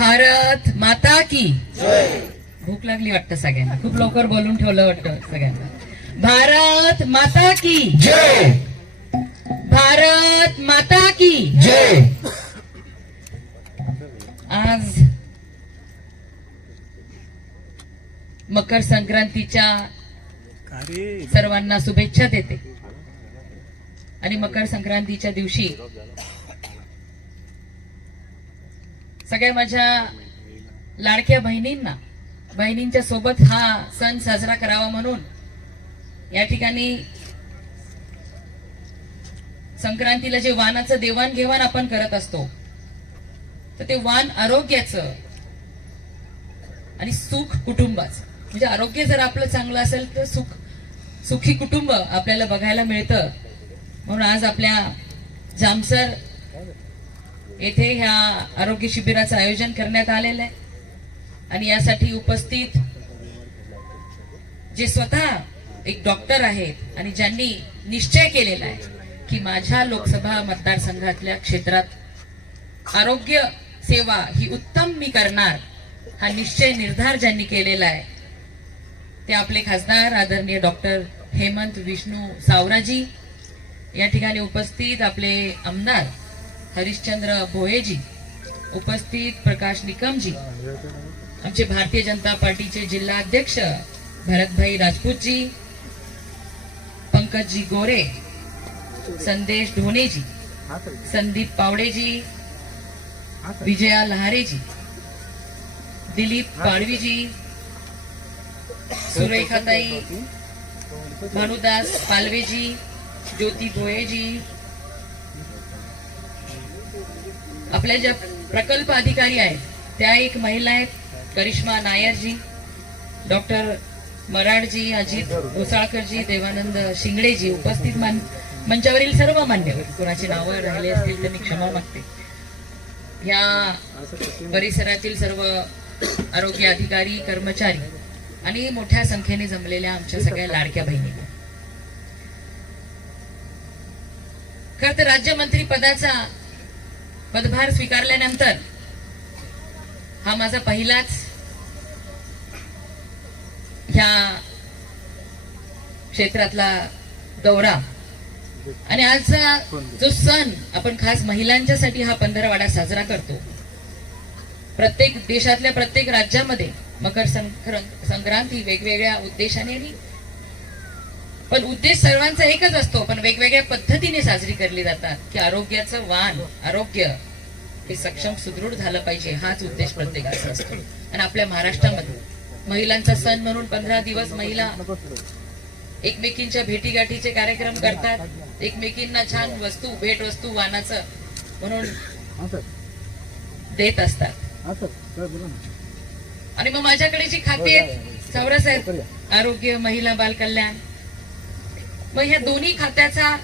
भारत माता की। भूक लागली वाटतं सगळ्यांना. खूप लवकर बोलून ठेवलं वाटतं सगळ्यांना. भारत माता की। जय। भारत माता की। जय। आज मकर संक्रांतीच्या सर्वांना शुभेच्छा देते. आणि मकर संक्रांतीच्या दिवशी सगळ्या माझ्या लाडक्या बहिणींना बहिणींच्या सोबत हा सण साजरा करावा म्हणून या ठिकाणी संक्रांतीला जे वानाचं देवाणघेवाण आपण करत असतो तर ते वान आरोग्याचं आणि सुख कुटुंबाचं. म्हणजे आरोग्य जर आपलं चांगलं असेल तर सुख सुखी कुटुंब आपल्याला बघायला मिळतं. म्हणून आज आपल्या जामसर येथे ह्या आरोग्य शिबिराचं आयोजन करण्यात आलेलं आहे. आणि यासाठी उपस्थित जे स्वतः एक डॉक्टर आहेत आणि ज्यांनी निश्चय केलेला आहे की माझ्या लोकसभा मतदारसंघातल्या क्षेत्रात आरोग्य सेवा ही उत्तम मी करणार हा निश्चय निर्धार ज्यांनी केलेला आहे ते आपले खासदार आदरणीय डॉक्टर हेमंत विष्णू सावराजी या ठिकाणी उपस्थित आपले आमदार हरिश्चंद्र भोयेजी उपस्थित प्रकाश निकमजी आमचे भारतीय जनता पार्टीचे जिल्हा अध्यक्ष भरतभाई राजपूतजी पंकजजी गोरे संदेश ढोणेजी संदीप पावडेजी विजया लहारेजी दिलीप पाडवीजी सुरेखाताई मनुदास पालवेजी ज्योती भोयेजी आपल्या ज्या प्रकल्प अधिकारी आहेत त्या एक महिला आहेत करिश्मा नायरजी डॉक्टर मराडजी अजित घोसाळकरजी देवानंद शिंगडेजी उपस्थित मान मंचावरील सर्व मान्यवर कोणाची नावं राहिले असतील तर मी क्षमा मागते. या परिसरातील सर्व आरोग्य अधिकारी कर्मचारी आणि मोठ्या संख्येने जमलेल्या आमच्या सगळ्या लाडक्या बहिणी. खर तर राज्यमंत्री पदाचा पदभार स्वीकारल्यानंतर हा माझा पहिलाच ह्या क्षेत्रातला दौरा. आणि आजचा जो सण आपण खास महिलांच्यासाठी हा पंधरवाडा साजरा करतो. प्रत्येक देशातल्या प्रत्येक राज्यामध्ये मकर संक्रांत संक्रांती वेगवेगळ्या उद्देशाने आणि पण उद्देश सर्वांचा एकच असतो पण वेगवेगळ्या पद्धतीने साजरी करली जातात की आरोग्याचं वाण आरोग्य हे सक्षम सुदृढ झालं पाहिजे हाच उद्देश प्रत्येकाचा असतो. आणि आपल्या महाराष्ट्रामध्ये महिलांचा सण म्हणून पंधरा दिवस महिला एकमेकींच्या भेटीगाठीचे कार्यक्रम करतात एकमेकींना छान वस्तू भेट वस्तू वानाचं म्हणून देत असतात. आणि मग माझ्याकडे जी खाती आहेत चौरस आहेत आरोग्य महिला बालकल्याण मग ह्या दोन्ही खात्याचा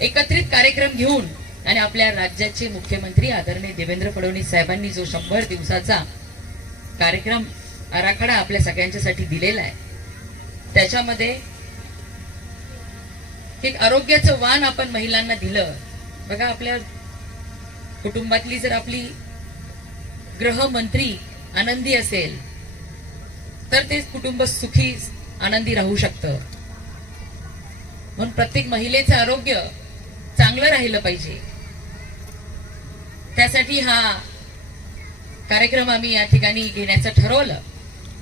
एकत्रित कार्यक्रम घेऊन आणि आपल्या राज्याचे मुख्यमंत्री आदरणीय देवेंद्र फडणवीस साहेबांनी जो शंभर दिवसाचा कार्यक्रम आराखडा आपल्या सगळ्यांच्यासाठी दिलेला आहे त्याच्यामध्ये एक आरोग्याचं वाण आपण महिलांना दिलं. बघा आपल्या कुटुंबातली जर आपली गृहमंत्री आनंदी असेल तर ते कुटुंब सुखी आनंदी राहू शकतं. म्हणून प्रत्येक महिलेचं आरोग्य चांगलं राहिलं पाहिजे. त्यासाठी हा कार्यक्रम आम्ही या ठिकाणी घेण्याचं ठरवलं.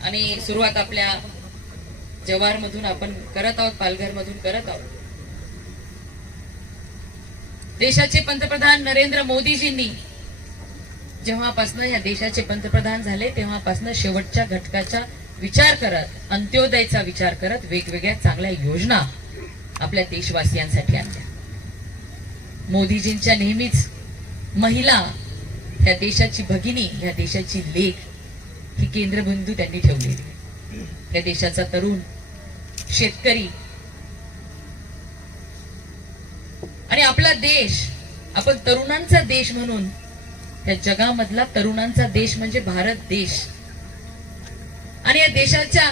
आणि सुरुवात आपल्या जव्हार मधून आपण करत आहोत पालघर मधून करत आहोत. देशाचे पंतप्रधान नरेंद्र मोदीजींनी जेव्हापासनं या देशाचे पंतप्रधान झाले तेव्हापासनं शेवटच्या घटकाचा विचार करत अंत्योदयचा विचार करत वेगवेगळ्या चांगल्या योजना आपल्या देशवासियांसाठी आणल्या. मोदीजींच्या नेहमीच महिला ह्या देशाची भगिनी ह्या देशाची लेख ही केंद्रबिंदू त्यांनी ठेवलेली या देशाचा तरुण शेतकरी आणि आपला देश आपण तरुणांचा देश म्हणून या जगामधला तरुणांचा देश म्हणजे भारत देश. आणि या देशाच्या